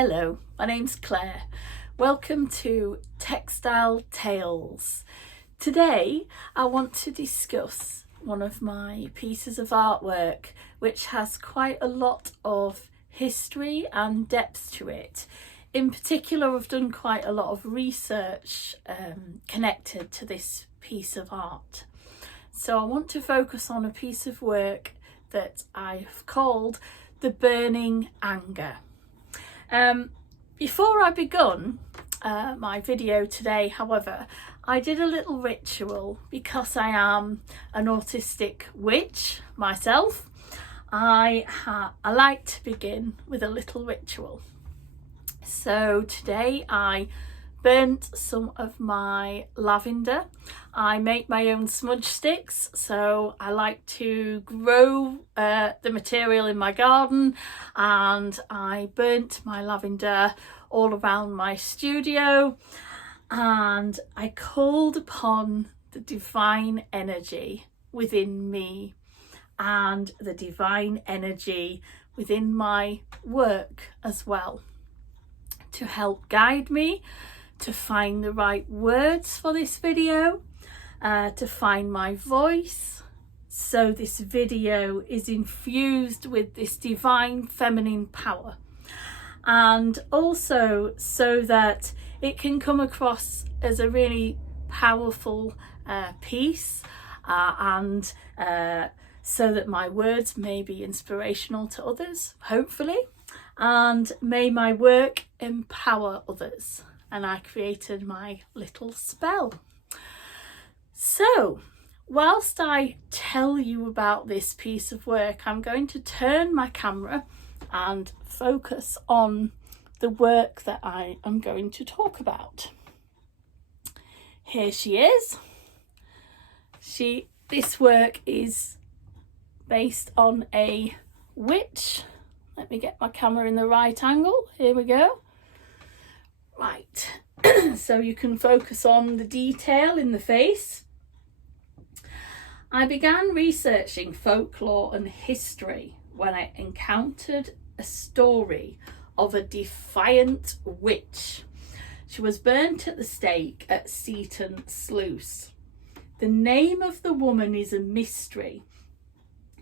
Hello, my name's Claire. Welcome to Textile Tales. Today I want to discuss one of my pieces of artwork which has quite a lot of history and depth to it. In particular, I've done quite a lot of research connected to this piece of art. So I want to focus on a piece of work that I've called The Burning Anger. Before I begun my video today, however, I did a little ritual because I am an autistic witch myself. I like to begin with a little ritual. So today I burnt some of my lavender. I make my own smudge sticks, so I like to grow the material in my garden, and I burnt my lavender all around my studio, and I called upon the divine energy within me and the divine energy within my work as well to help guide me, to find the right words for this video, to find my voice, so this video is infused with this divine feminine power, and also so that it can come across as a really powerful piece, and so that my words may be inspirational to others, hopefully, and may my work empower others. And I created my little spell. So, whilst I tell you about this piece of work, I'm going to turn my camera and focus on the work that I am going to talk about. Here she is. This work is based on a witch. Let me get my camera in the right angle. Here we go. Right, so you can focus on the detail in the face. I began researching folklore and history when I encountered a story of a defiant witch. She was burnt at the stake at Seaton Sluice. The name of the woman is a mystery,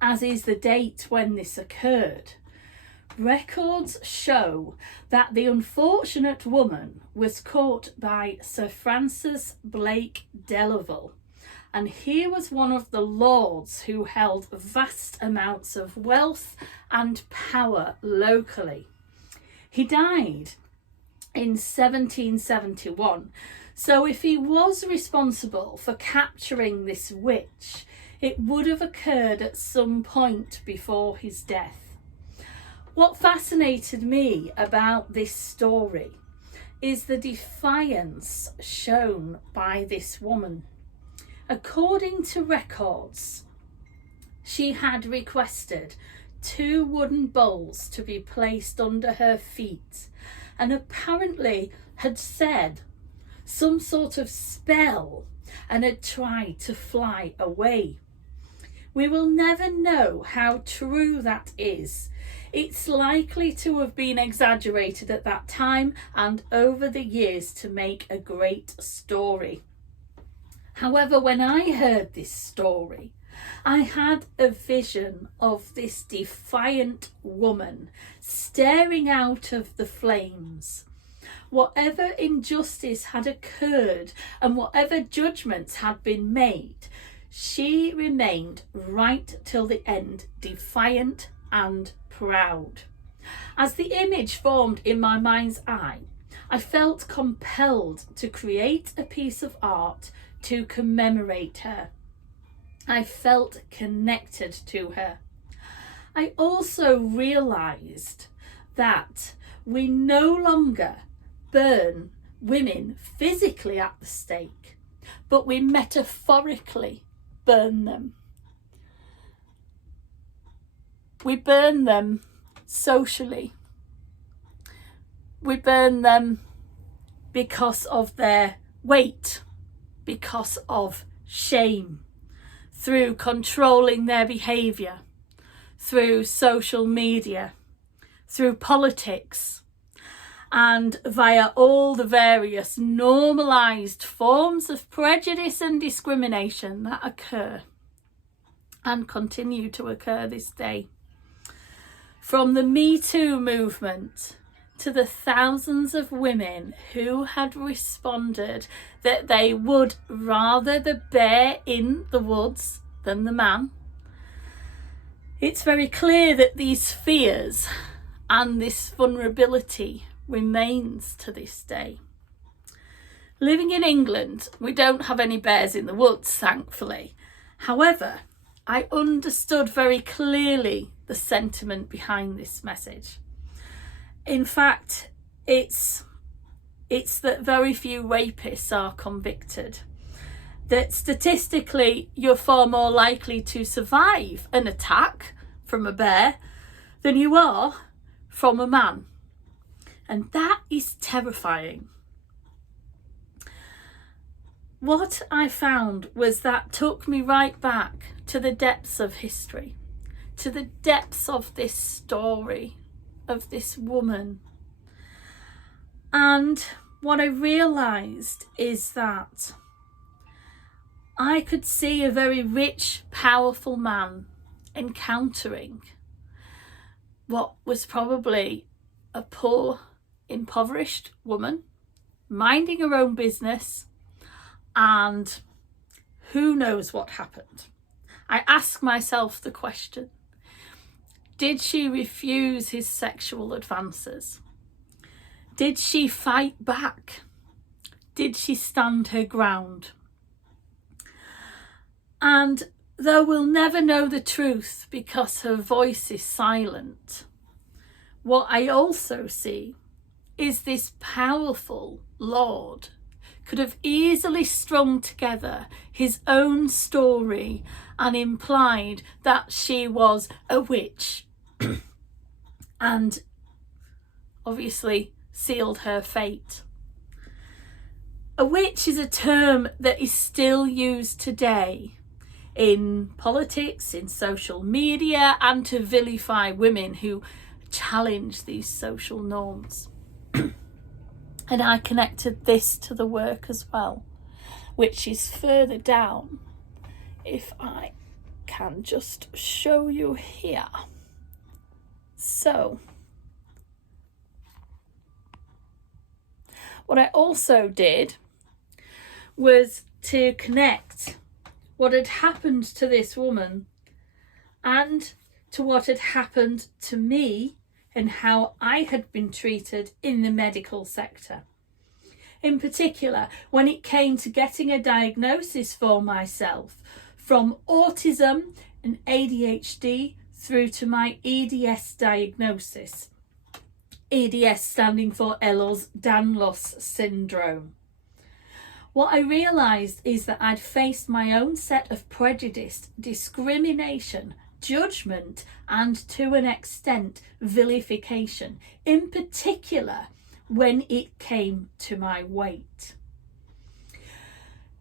as is the date when this occurred. Records show that the unfortunate woman was caught by Sir Francis Blake Delaval, and he was one of the lords who held vast amounts of wealth and power locally. He died in 1771, so if he was responsible for capturing this witch, it would have occurred at some point before his death. What fascinated me about this story is the defiance shown by this woman. According to records, she had requested 2 wooden bowls to be placed under her feet, and apparently had said some sort of spell and had tried to fly away. We will never know how true that is. It's likely to have been exaggerated at that time and over the years to make a great story. However, when I heard this story, I had a vision of this defiant woman staring out of the flames. Whatever injustice had occurred and whatever judgments had been made, she remained right till the end, defiant and proud. As the image formed in my mind's eye, I felt compelled to create a piece of art to commemorate her. I felt connected to her. I also realised that we no longer burn women physically at the stake, but we metaphorically burn them. We burn them socially. We burn them because of their weight, because of shame, through controlling their behaviour, through social media, through politics. and via all the various normalised forms of prejudice and discrimination that occur and continue to occur this day. From the Me Too movement to the thousands of women who had responded that they would rather the bear in the woods than the man, it's very clear that these fears and this vulnerability remains to this day. Living in England, we don't have any bears in the woods, thankfully. However, I understood very clearly the sentiment behind this message. In fact, it's that very few rapists are convicted, that statistically you're far more likely to survive an attack from a bear than you are from a man. And that is terrifying. What I found was that took me right back to the depths of history, to the depths of this story, of this woman. And what I realised is that I could see a very rich, powerful man encountering what was probably a poor, impoverished woman, minding her own business, and who knows what happened. I ask myself the question, did she refuse his sexual advances? Did she fight back? Did she stand her ground? And though we'll never know the truth because her voice is silent, what I also see is this powerful Lord could have easily strung together his own story and implied that she was a witch and obviously sealed her fate. A witch is a term that is still used today in politics, in social media, and to vilify women who challenge these social norms. And I connected this to the work as well, which is further down. If I can just show you here. So, what I also did was to connect what had happened to this woman and to what had happened to me and how I had been treated in the medical sector. In particular, when it came to getting a diagnosis for myself, from autism and ADHD through to my EDS diagnosis. EDS standing for Ehlers-Danlos syndrome. What I realised is that I'd faced my own set of prejudice, discrimination, judgment, and to an extent vilification, in particular when it came to my weight.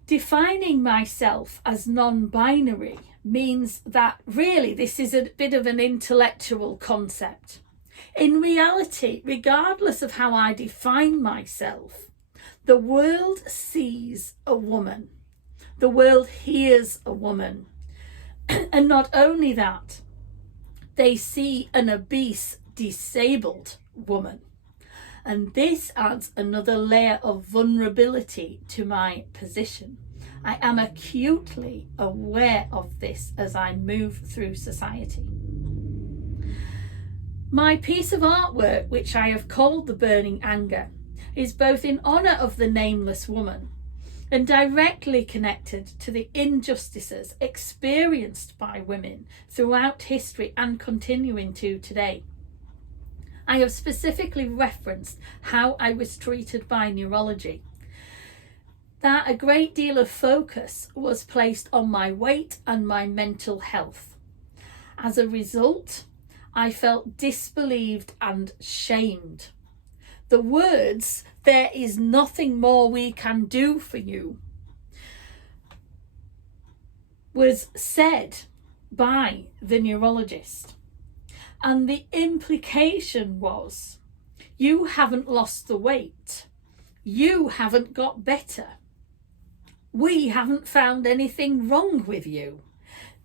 Defining myself as non-binary means that really this is a bit of an intellectual concept. In reality, regardless of how I define myself, the world sees a woman. The world hears a woman. And not only that, they see an obese, disabled woman. And this adds another layer of vulnerability to my position. I am acutely aware of this as I move through society. My piece of artwork, which I have called The Burning Anger, is both in honour of the nameless woman and directly connected to the injustices experienced by women throughout history and continuing to today. I have specifically referenced how I was treated by neurology, that a great deal of focus was placed on my weight and my mental health. As a result, I felt disbelieved and shamed. The words, "There is nothing more we can do for you," was said by the neurologist. And the implication was, You haven't lost the weight. You haven't got better. We haven't found anything wrong with you.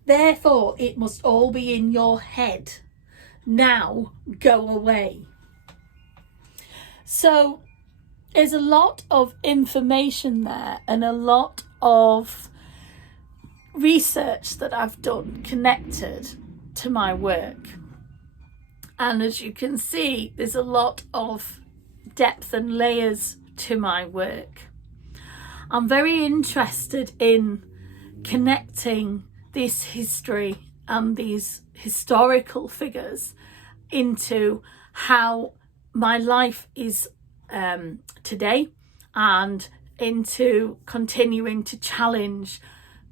Therefore, it must all be in your head. Now, go away. So, there's a lot of information there and a lot of research that I've done connected to my work. And as you can see, there's a lot of depth and layers to my work. I'm very interested in connecting this history and these historical figures into how my life is today, and into continuing to challenge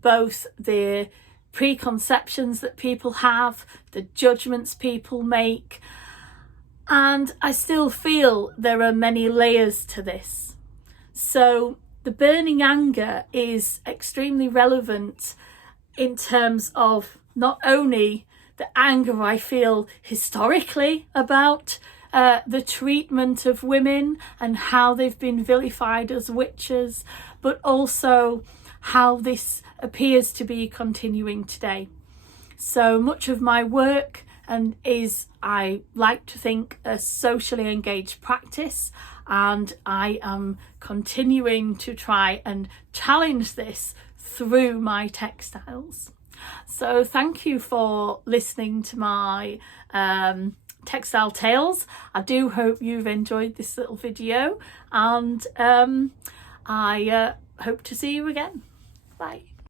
both the preconceptions that people have, the judgments people make, and I still feel there are many layers to this. So the burning anger is extremely relevant in terms of not only the anger I feel historically about the treatment of women and how they've been vilified as witches, but also how this appears to be continuing today. So much of my work is, I like to think, a socially engaged practice, and I am continuing to try and challenge this through my textiles. So thank you for listening to my textile tales. I do hope you've enjoyed this little video, and I hope to see you again. Bye.